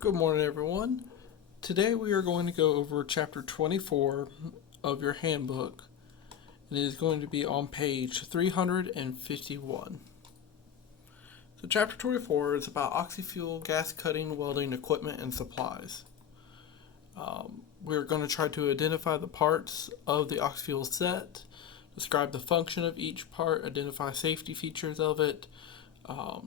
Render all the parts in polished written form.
Good morning, everyone. Today we are going to go over chapter 24 of your handbook, and it is going to be on page 351. So, chapter 24 is about oxyfuel, gas cutting, welding equipment, and supplies. We're going to try to identify the parts of the oxyfuel set, describe the function of each part, identify safety features of it,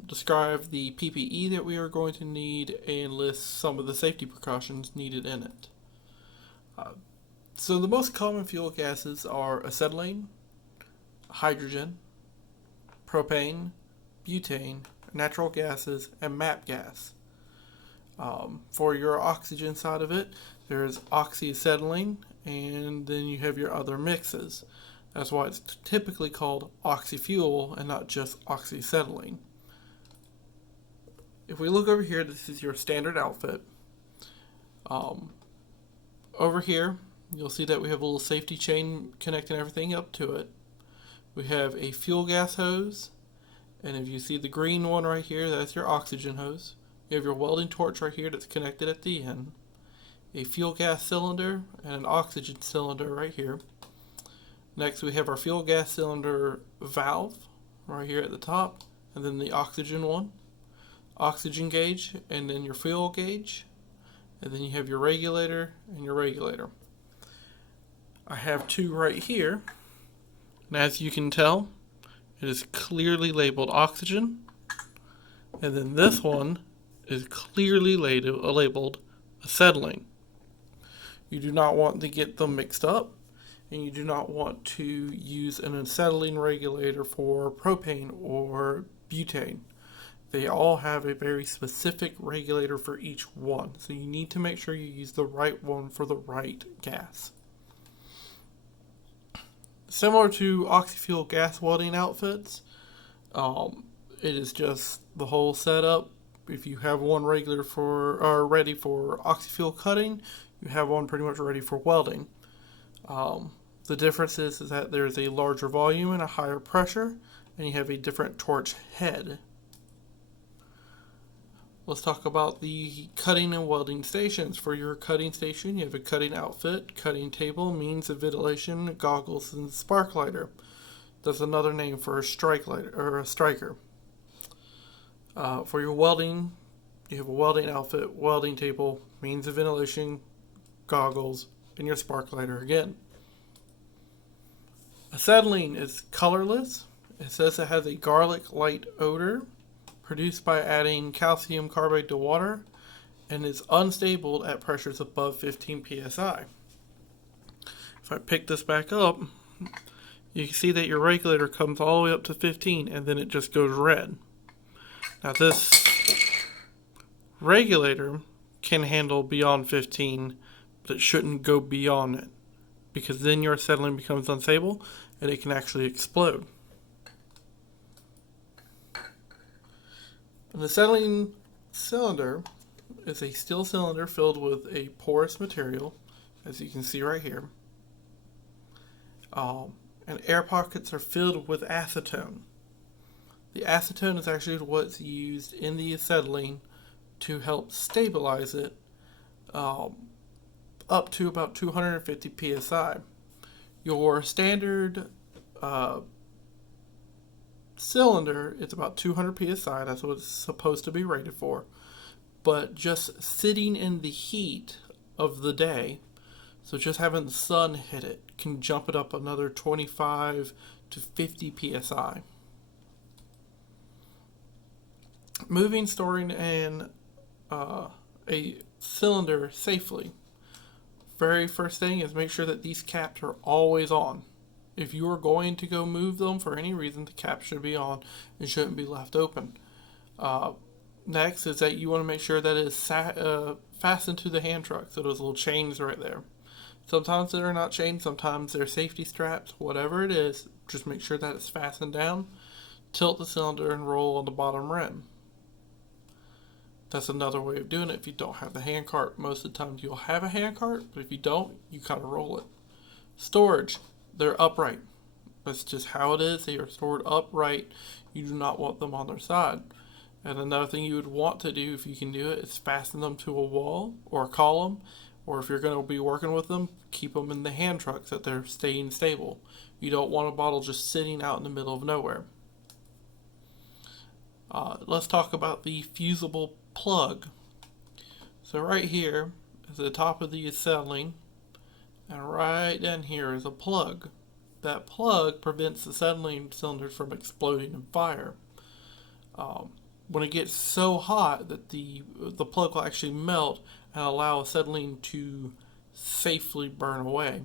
describe the PPE that we are going to need, and list some of the safety precautions needed in it. So the most common fuel gases are acetylene, hydrogen, propane, butane, natural gases, and MAP gas. For your oxygen side of it, there's oxyacetylene, and then you have your other mixes. That's why it's typically called oxyfuel and not just oxyacetylene. If we look over here, this is your standard outfit. Over here, you'll see that we have a little safety chain connecting everything up to it. We have a fuel gas hose, and if you see the green one right here, that's your oxygen hose. You have your welding torch right here that's connected at the end. A fuel gas cylinder and an oxygen cylinder right here. Next, we have our fuel gas cylinder valve right here at the top, and then the oxygen one, oxygen gauge, and then your fuel gauge, and then you have your regulator and your regulator. I have two right here, and as you can tell, it is clearly labeled oxygen, and then this one is clearly labeled acetylene. You do not want to get them mixed up, and you do not want to use an acetylene regulator for propane or butane. They all have a very specific regulator for each one, so you need to make sure you use the right one for the right gas. Similar to oxyfuel gas welding outfits, it is just the whole setup. If you have one regular ready for oxyfuel cutting, you have one pretty much ready for welding. The difference is that there's a larger volume and a higher pressure, and you have a different torch head. Let's talk about the cutting and welding stations. For your cutting station, you have a cutting outfit, cutting table, means of ventilation, goggles, and spark lighter. That's another name for a strike lighter or a striker. For your welding, you have a welding outfit, welding table, means of ventilation, goggles, and your spark lighter again. Acetylene is colorless. It says it has a garlic-light odor produced by adding calcium carbide to water, and is unstable at pressures above 15 psi. If I pick this back up, you can see that your regulator comes all the way up to 15, and then it just goes red. Now this regulator can handle beyond 15, but it shouldn't go beyond it, because then your acetylene becomes unstable and it can actually explode. An acetylene cylinder is a steel cylinder filled with a porous material, as you can see right here. And air pockets are filled with acetone. The acetone is actually what's used in the acetylene to help stabilize it up to about 250 psi. Your standard cylinder is about 200 psi. That's what it's supposed to be rated for. But just sitting in the heat of the day, so just having the sun hit it, can jump it up another 25 to 50 psi. Moving, storing, and a cylinder safely. Very first thing is make sure that these caps are always on. If you are going to go move them for any reason, the cap should be on and shouldn't be left open. Next is that you want to make sure that it is fastened to the hand truck, so those little chains right there. Sometimes they're not chains, sometimes they're safety straps, whatever it is, just make sure that it's fastened down. Tilt the cylinder and roll on the bottom rim. That's another way of doing it if you don't have the hand cart. Most of the time you'll have a hand cart, but if you don't, you kind of roll it. Storage. They're upright. That's just how it is. They are stored upright. You do not want them on their side. And another thing you would want to do, if you can do it, is fasten them to a wall or a column, or if you're going to be working with them, keep them in the hand truck so that they're staying stable. You don't want a bottle just sitting out in the middle of nowhere. Let's talk about the fusible plug. So right here is the top of the acetylene, and right down here is a plug. That plug prevents the acetylene cylinders from exploding in fire. When it gets so hot that the plug will actually melt and allow acetylene to safely burn away.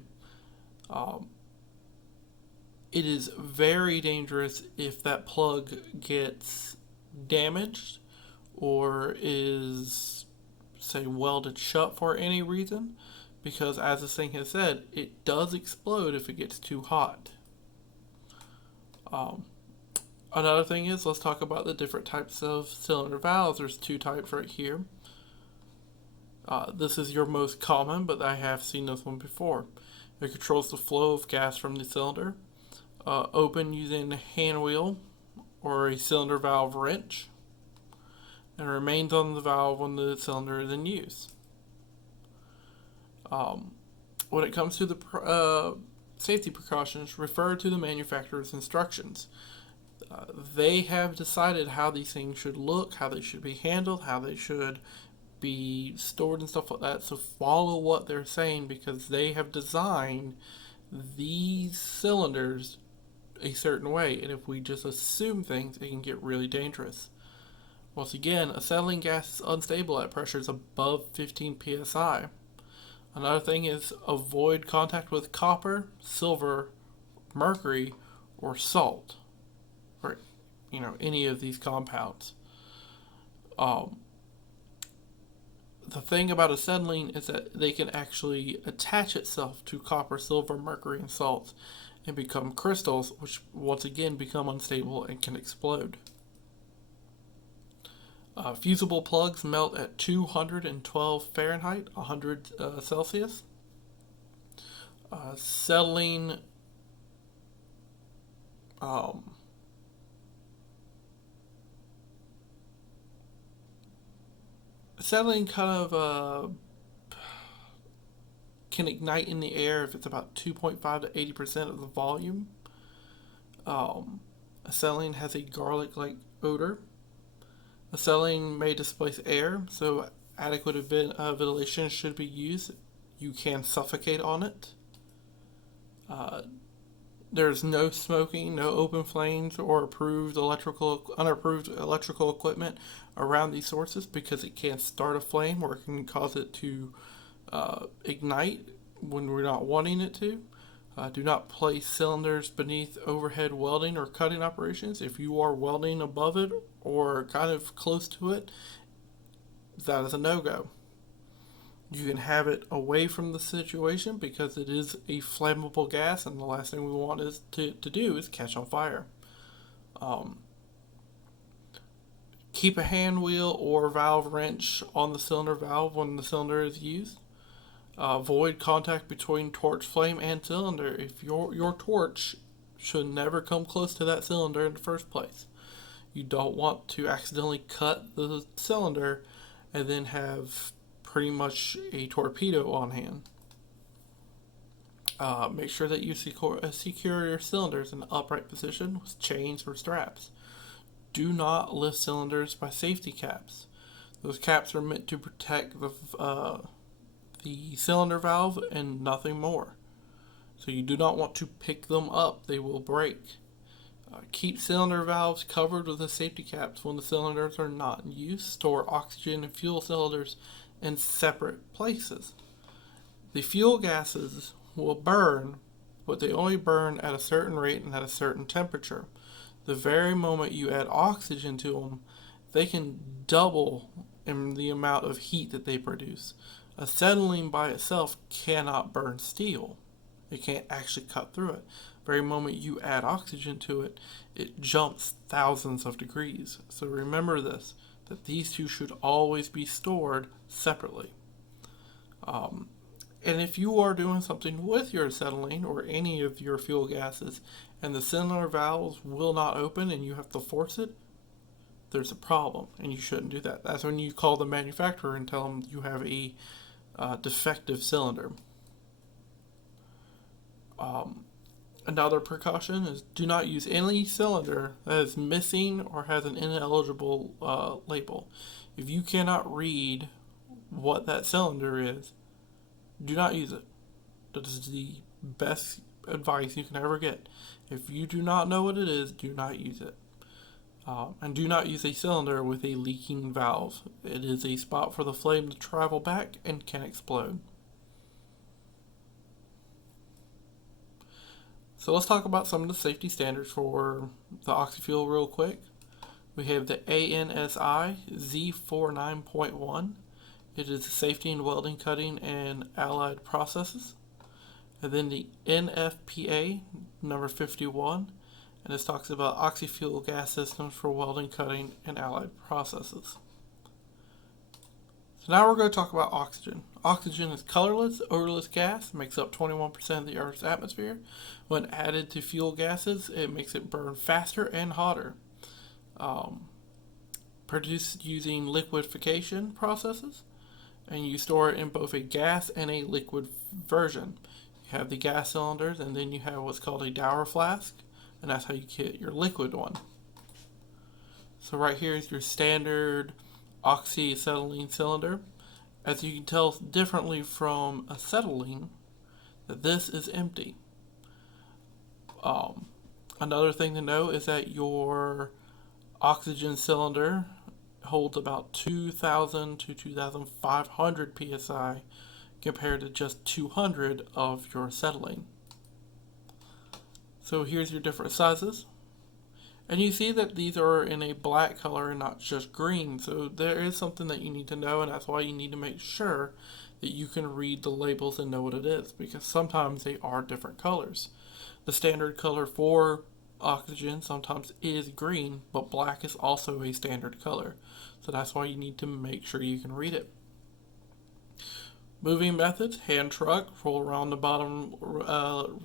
It is very dangerous if that plug gets damaged or is, say, welded shut for any reason, because as this thing has said, it does explode if it gets too hot. Another thing is, let's talk about the different types of cylinder valves. There's two types right here. This is your most common, but I have seen this one before. It controls the flow of gas from the cylinder. Open using a hand wheel or a cylinder valve wrench, and remains on the valve when the cylinder is in use. When it comes to the safety precautions, refer to the manufacturer's instructions. They have decided how these things should look, how they should be handled, how they should be stored and stuff like that. So follow what they're saying, because they have designed these cylinders a certain way, and if we just assume things, it can get really dangerous. Once again, acetylene gas is unstable at pressures above 15 psi. Another thing is, avoid contact with copper, silver, mercury, or salt, or any of these compounds. The thing about acetylene is that they can actually attach itself to copper, silver, mercury, and salts and become crystals, which once again become unstable and can explode. Fusible plugs melt at 212 Fahrenheit, 100 Celsius. Acetylene acetylene kind of can ignite in the air if it's about 2.5 to 80% of the volume. Acetylene has a garlic-like odor. Acetylene may displace air, so adequate ventilation should be used. You can suffocate on it. There's no smoking, no open flames, or unapproved electrical equipment around these sources, because it can start a flame or it can cause it to ignite when we're not wanting it to. Do not place cylinders beneath overhead welding or cutting operations. If you are welding above it or kind of close to it, that is a no-go. You can have it away from the situation, because it is a flammable gas, and the last thing we want is to do is catch on fire. Keep a hand wheel or valve wrench on the cylinder valve when the cylinder is used. Avoid contact between torch flame and cylinder. If your torch should never come close to that cylinder in the first place. You don't want to accidentally cut the cylinder and then have pretty much a torpedo on hand. Make sure that you secure your cylinders in an upright position with chains or straps. Do not lift cylinders by safety caps. Those caps are meant to protect the cylinder valve and nothing more. So you do not want to pick them up, they will break. Keep cylinder valves covered with the safety caps when the cylinders are not in use. Store oxygen and fuel cylinders in separate places. The fuel gases will burn, but they only burn at a certain rate and at a certain temperature. The very moment you add oxygen to them, they can double in the amount of heat that they produce. Acetylene by itself cannot burn steel. It can't actually cut through it. The very moment you add oxygen to it, it jumps thousands of degrees. So remember this, that these two should always be stored separately. And if you are doing something with your acetylene or any of your fuel gases and the cylinder valves will not open and you have to force it, there's a problem, and you shouldn't do that. That's when you call the manufacturer and tell them you have a defective cylinder. Another precaution is do not use any cylinder that is missing or has an ineligible label. If you cannot read what that cylinder is, do not use it. That is the best advice you can ever get. If you do not know what it is, do not use it. And do not use a cylinder with a leaking valve. It is a spot for the flame to travel back and can explode. So let's talk about some of the safety standards for the Oxyfuel real quick. We have the ANSI Z49.1. It is safety in welding, cutting, and allied processes. And then the NFPA number 51, and this talks about oxyfuel gas systems for welding, cutting, and allied processes. So now we're going to talk about oxygen. Oxygen is colorless, odorless gas, makes up 21% of the Earth's atmosphere. When added to fuel gases, it makes it burn faster and hotter. Produced using liquefaction processes, and you store it in both a gas and a liquid version. You have the gas cylinders, and then you have what's called a Dewar Flask, and that's how you get your liquid one. So right here is your standard oxyacetylene cylinder. As you can tell differently from acetylene, that this is empty. Another thing to know is that your oxygen cylinder holds about 2,000 to 2,500 psi compared to just 200 of your acetylene. So here's your different sizes. And you see that these are in a black color and not just green. So there is something that you need to know, and that's why you need to make sure that you can read the labels and know what it is, because sometimes they are different colors. The standard color for oxygen sometimes is green, but black is also a standard color. So that's why you need to make sure you can read it. Moving methods: hand truck, roll around the bottom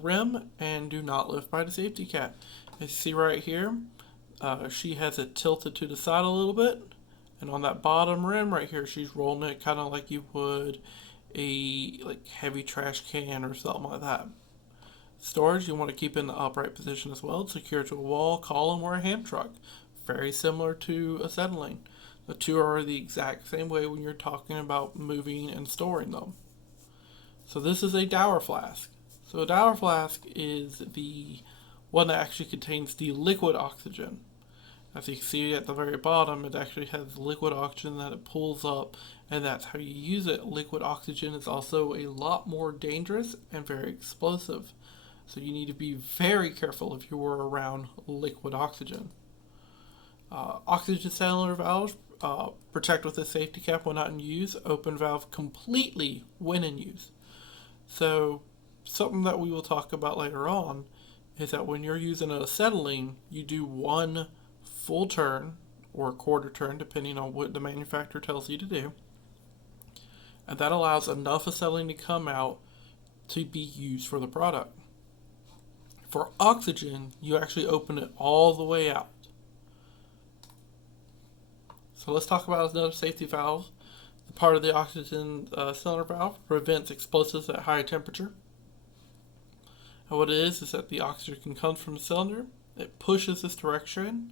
rim, and do not lift by the safety cap. As you see right here, she has it tilted to the side a little bit, and on that bottom rim right here, she's rolling it kind of like you would a heavy trash can or something like that. Storage, you want to keep in the upright position as well, secure to a wall, column, or a hand truck. Very similar to acetylene. The two are the exact same way when you're talking about moving and storing them. So this is a Dewar Flask. So a Dewar Flask is the one that actually contains the liquid oxygen. As you can see at the very bottom, it actually has liquid oxygen that it pulls up, and that's how you use it. Liquid oxygen is also a lot more dangerous and very explosive. So you need to be very careful if you are around liquid oxygen. Oxygen cylinder valves protect with a safety cap when not in use. Open valve completely when in use. So something that we will talk about later on is that when you're using an acetylene, you do one full turn or a quarter turn, depending on what the manufacturer tells you to do. And that allows enough acetylene to come out to be used for the product. For oxygen, you actually open it all the way out. So let's talk about another safety valve. The part of the oxygen cylinder valve prevents explosives at high temperature. And what it is that the oxygen comes from the cylinder, it pushes this direction,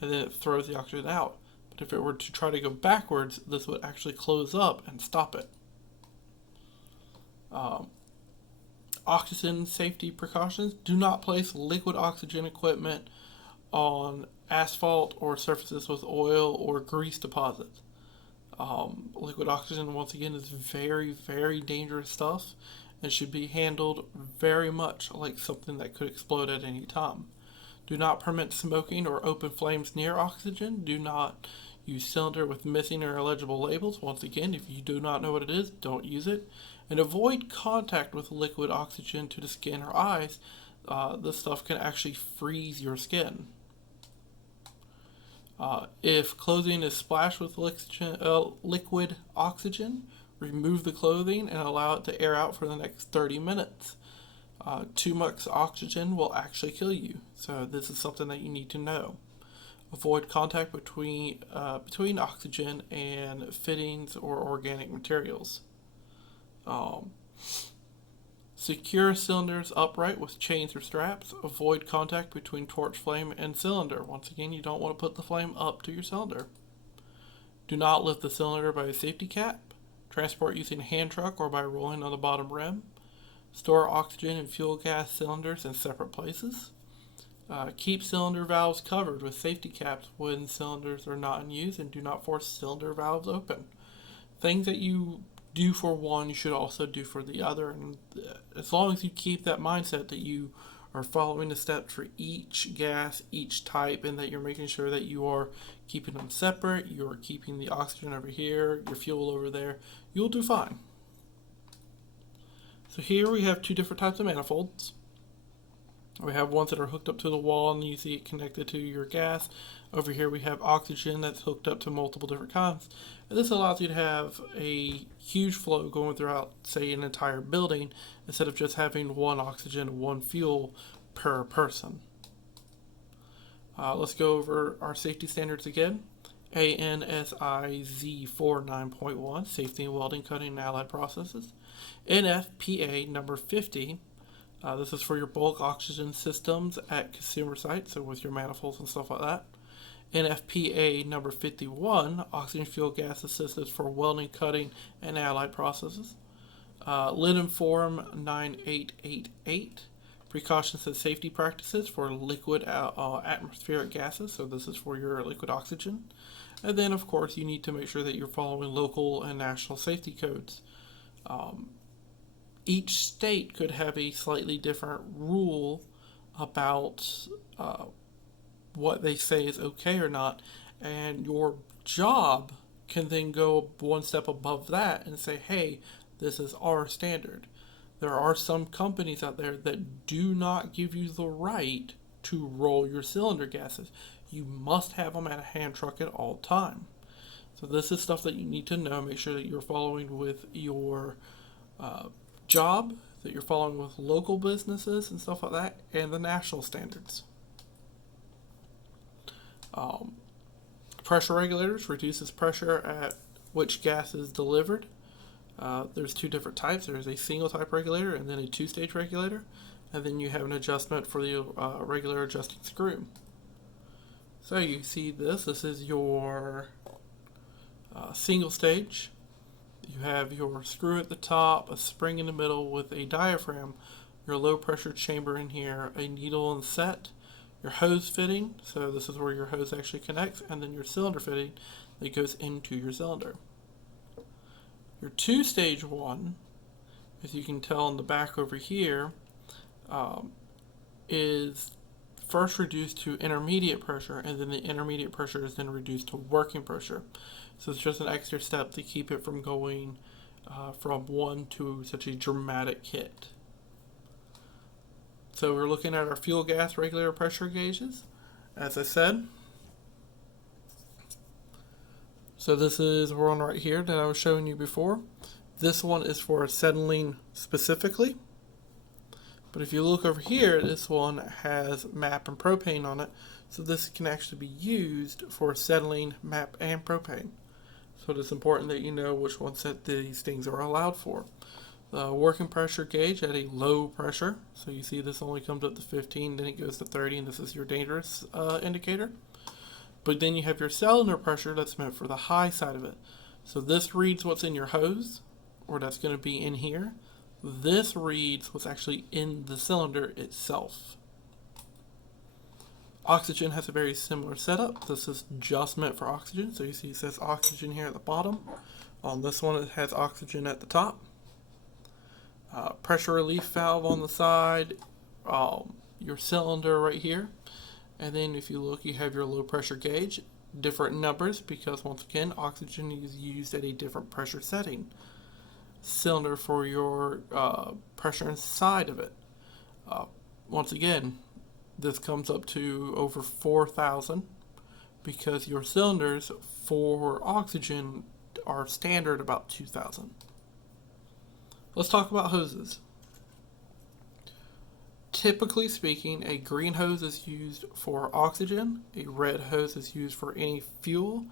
and then it throws the oxygen out. But if it were to try to go backwards, this would actually close up and stop it. Oxygen safety precautions: do not place liquid oxygen equipment on asphalt or surfaces with oil or grease deposits. Liquid oxygen, once again, is very, very dangerous stuff and should be handled very much like something that could explode at any time. Do not permit smoking or open flames near oxygen. Do not use cylinder with missing or illegible labels. Once again, if you do not know what it is, don't use it. And avoid contact with liquid oxygen to the skin or eyes. This stuff can actually freeze your skin. If clothing is splashed with liquid oxygen, remove the clothing and allow it to air out for the next 30 minutes. Too much oxygen will actually kill you, so this is something that you need to know. Avoid contact between oxygen and fittings or organic materials. Um, Secure cylinders upright with chains or straps. Avoid contact between torch flame and cylinder. Once again, you don't want to put the flame up to your cylinder. Do not lift the cylinder by a safety cap. Transport using a hand truck or by rolling on the bottom rim. Store oxygen and fuel gas cylinders in separate places. Keep cylinder valves covered with safety caps when cylinders are not in use, and do not force cylinder valves open. Things that you do for one, you should also do for the other, and as long as you keep that mindset that you are following the steps for each gas, each type, and that you're making sure that you are keeping them separate, you're keeping the oxygen over here, your fuel over there, you'll do fine. So here we have two different types of manifolds. We have ones that are hooked up to the wall and you see it connected to your gas. Over here we have oxygen that's hooked up to multiple different kinds. And this allows you to have a huge flow going throughout, say, an entire building, instead of just having one oxygen, one fuel per person. Let's go over our safety standards again. ANSI Z49.1, Safety in Welding, Cutting, and Allied Processes. NFPA number 50. This is for your bulk oxygen systems at consumer sites, so with your manifolds and stuff like that. NFPA number 51, oxygen fuel gas assistance for welding, cutting, and allied processes. Linen Form 9888, precautions and safety practices for liquid atmospheric gases, so this is for your liquid oxygen. And then, of course, you need to make sure that you're following local and national safety codes. Each state could have a slightly different rule about what they say is okay or not, and your job can then go one step above that and say, hey, this is our standard. There are some companies out there that do not give you the right to roll your cylinder gases. You must have them at a hand truck at all time. So this is stuff that you need to know. Make sure that you're following with your job, that you're following with local businesses and stuff like that, and the national standards. Pressure regulators reduces pressure at which gas is delivered. There's two different types. There's a single type regulator and then a two-stage regulator, and then you have an adjustment for the regular adjusting screw. So you see this is your single stage. You have your screw at the top, a spring in the middle with a diaphragm, your low pressure chamber in here, a needle and set, your hose fitting, so this is where your hose actually connects, and then your cylinder fitting that goes into your cylinder. Your two-stage one, as you can tell on the back over here, is first reduced to intermediate pressure, and then the intermediate pressure is then reduced to working pressure. So it's just an extra step to keep it from going from one to such a dramatic hit. So we're looking at our fuel gas regulator pressure gauges, as I said. So this is one right here that I was showing you before. This one is for acetylene specifically. But if you look over here, this one has MAP and propane on it. So this can actually be used for acetylene, MAP, and propane. So it is important that you know which ones that these things are allowed for. The working pressure gauge at a low pressure. So you see this only comes up to 15, then it goes to 30, and this is your dangerous indicator. But then you have your cylinder pressure that's meant for the high side of it. So this reads what's in your hose, or that's going to be in here. This reads what's actually in the cylinder itself. Oxygen has a very similar setup. This is just meant for oxygen. So you see it says oxygen here at the bottom. On this one it has oxygen at the top. Pressure relief valve on the side. Your cylinder right here. And then if you look, you have your low pressure gauge. Different numbers because once again oxygen is used at a different pressure setting. Cylinder for your pressure inside of it. Once again, this comes up to over 4,000 because your cylinders for oxygen are standard about 2,000. Let's talk about hoses. typically speaking, a green hose is used for oxygen, a red hose is used for any fuel,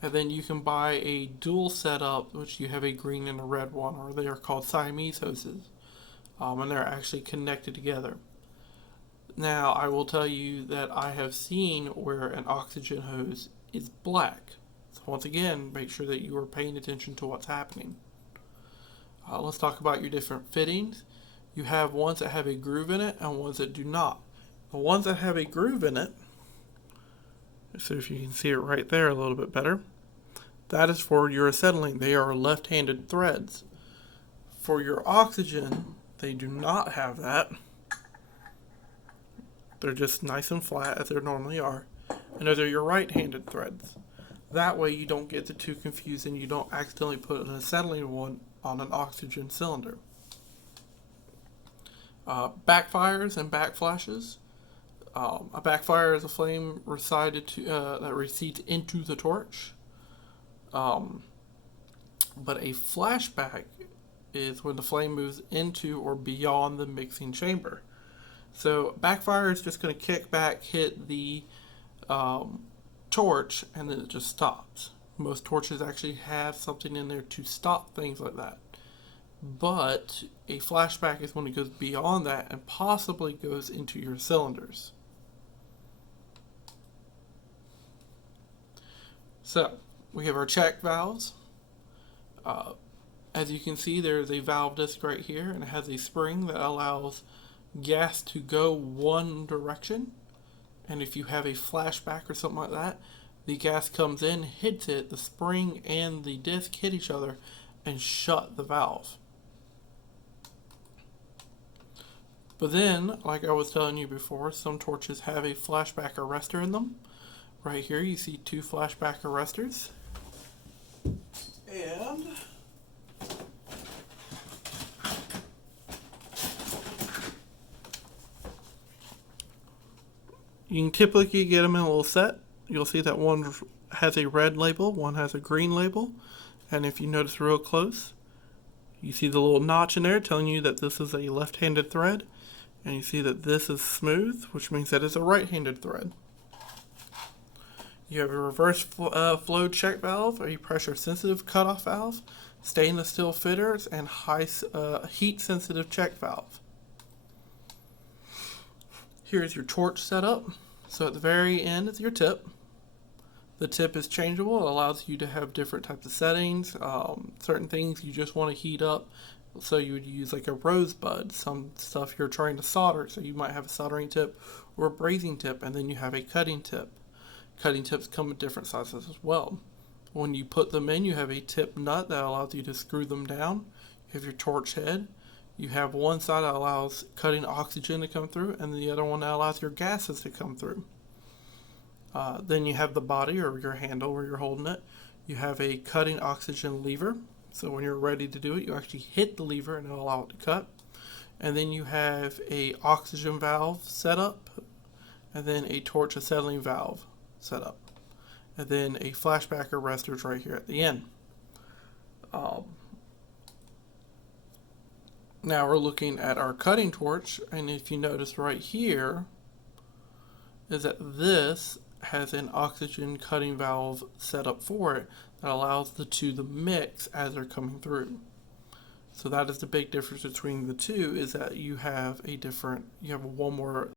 and then you can buy a dual setup, which you have a green and a red one, or they are called Siamese hoses, and they're actually connected together. Now, I will tell you that I have seen where an oxygen hose is black. So once again, make sure that you are paying attention to what's happening. Let's talk about your different fittings. You have ones that have a groove in it and ones that do not. The ones that have a groove in it, so if you can see it right there a little bit better, that is for your acetylene. They are left-handed threads. For your oxygen, they do not have that. They're just nice and flat as they normally are. And those are your right-handed threads. That way you don't get the two confused and you don't accidentally put an acetylene one on an oxygen cylinder. Backfires and backflashes. A backfire is a flame that recedes into the torch. But a flashback is when the flame moves into or beyond the mixing chamber. So backfire is just going to kick back, hit the torch, and then it just stops. Most torches actually have something in there to stop things like that. But a flashback is when it goes beyond that and possibly goes into your cylinders. So we have our check valves. As you can see, there's a valve disc right here, and it has a spring that allows gas to go one direction. And if you have a flashback or something like that, the gas comes in, hits it, the spring and the disc hit each other and shut the valve. But then, like I was telling you before, some torches have a flashback arrestor in them. Right here you see two flashback arrestors. And you can typically get them in a little set. You'll see that one has a red label, one has a green label. And if you notice real close, you see the little notch in there telling you that this is a left-handed thread. And you see that this is smooth, which means that it's a right-handed thread. You have a reverse flow check valve, a pressure-sensitive cutoff valve, stainless steel fitters, and high heat-sensitive check valve. Here's your torch setup. So at the very end is your tip. The tip is changeable. It allows you to have different types of settings. Certain things you just want to heat up. So you would use like a rosebud. Some stuff you're trying to solder. So you might have a soldering tip or a brazing tip. And then you have a cutting tip. Cutting tips come in different sizes as well. When you put them in, you have a tip nut that allows you to screw them down. You have your torch head. You have one side that allows cutting oxygen to come through, and the other one that allows your gases to come through. Then you have the body, or your handle where you're holding it. You have a cutting oxygen lever. So when you're ready to do it, you actually hit the lever and it'll allow it to cut. And then you have a oxygen valve setup, and then a torch acetylene valve setup. And then a flashback arrestor right here at the end. Now we're looking at our cutting torch, and if you notice right here is that this has an oxygen cutting valve set up for it that allows the two to mix as they're coming through. So that is the big difference between the two, is that you have one more